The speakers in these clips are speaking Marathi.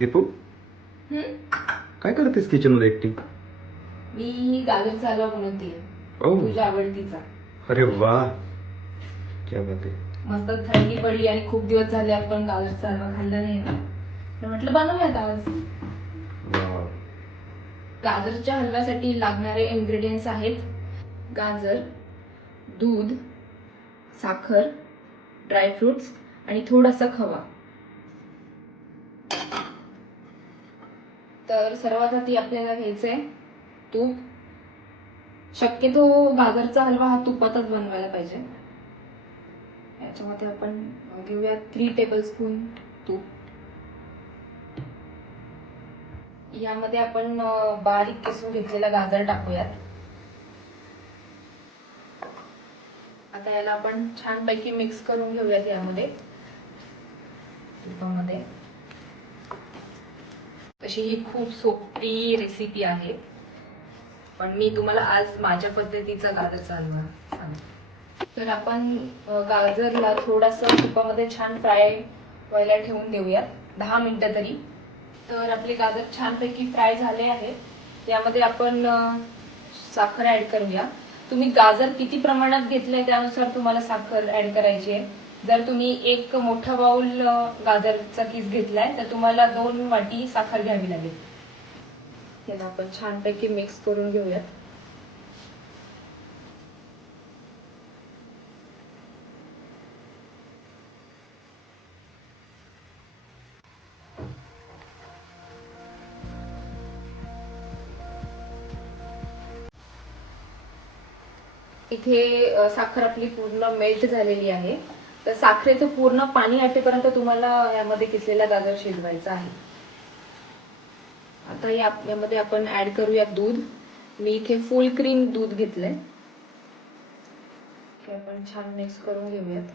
दीपू काय करतेस किचन मध्ये एकटी? मी गाजरचा हलवा बनवते ओ तुझ्या आवडतीचा. अरे वा, क्या बात आहे. मस्त थंडी पडली आणि खूप दिवस झाले आपण गाजरचा हलवा खाल्ला नाही ना, तर म्हटलं बनवूयात आज. वा. गाजरच्या हलव्यासाठी लागणारे इंग्रेडियंट्स आहेत गाजर, दूध, साखर, ड्रायफ्रुट्स आणि थोडासा खवा. तर सर्वात आधी आपल्याला घ्यायचंय तूप. शक्यतो गाजरचा हलवा हा तुपातच बनवायला पाहिजे. याच्यामध्ये आपण घेऊया 3 टेबलस्पून तूप. यामध्ये आपण बारीक किसून घेतलेला गाजर टाकूयात. आता याला आपण छानपैकी मिक्स करून घेऊयात यामध्ये तुपामध्ये. तशी ही खूप सोपी रेसिपी आहे, पण मी तुम्हाला आज माझ्या पद्धतीचा गाजरचा हलवा सांगते. तर आपण गाजरला थोडासा तुपामध्ये छान फ्राय व्हायला ठेवून देऊयात 10 मिनिटं तरी. तर आपले गाजर छानपैकी फ्राय झाले आहेत. यामध्ये आपण साखर ऍड करूया. तुम्ही गाजर किती प्रमाणात घेतलंय त्यानुसार तुम्हाला साखर ऍड करायची आहे. जर तुम्ही एक मोठा बाउल गाजरचा किस घेतलाय तर तुम्हाला 2 वाटी साखर घ्यावी लागेल. याला आपण छानपैकी मिक्स करून घेऊयात. इथे साखर आपली पूर्ण मेल्ट झालेली आहे. तर साखरेचं पूर्ण पाणी आटेपर्यंत तुम्हाला यामध्ये किसलेला गाजर शिजवायचा आहे. आता यामध्ये आपण ऍड करूया दूध. मी इथे फुल क्रीम दूध घेतलंय. हे आपण छान मिक्स करून घेऊयात.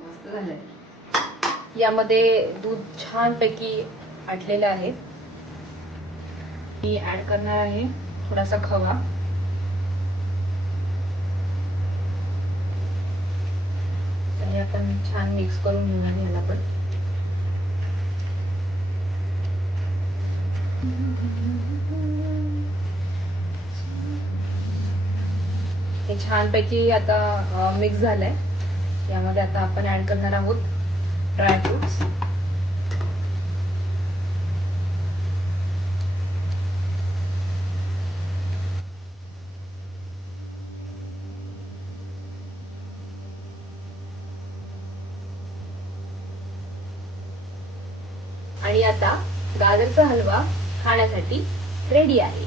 मस्त झालंय. यामध्ये दूध छानपैकी आटलेलं आहे. मी ऍड करणार आहे थोडासा खवा. आणि आपण छान मिक्स करून घेऊया याला पण. हे छानपैकी आता मिक्स झालंय. यामध्ये आता आपण ऍड करणार आहोत ड्रायफ्रुट्स. आणि आता गाजरचा हलवा खाण्यासाठी रेडी आहे.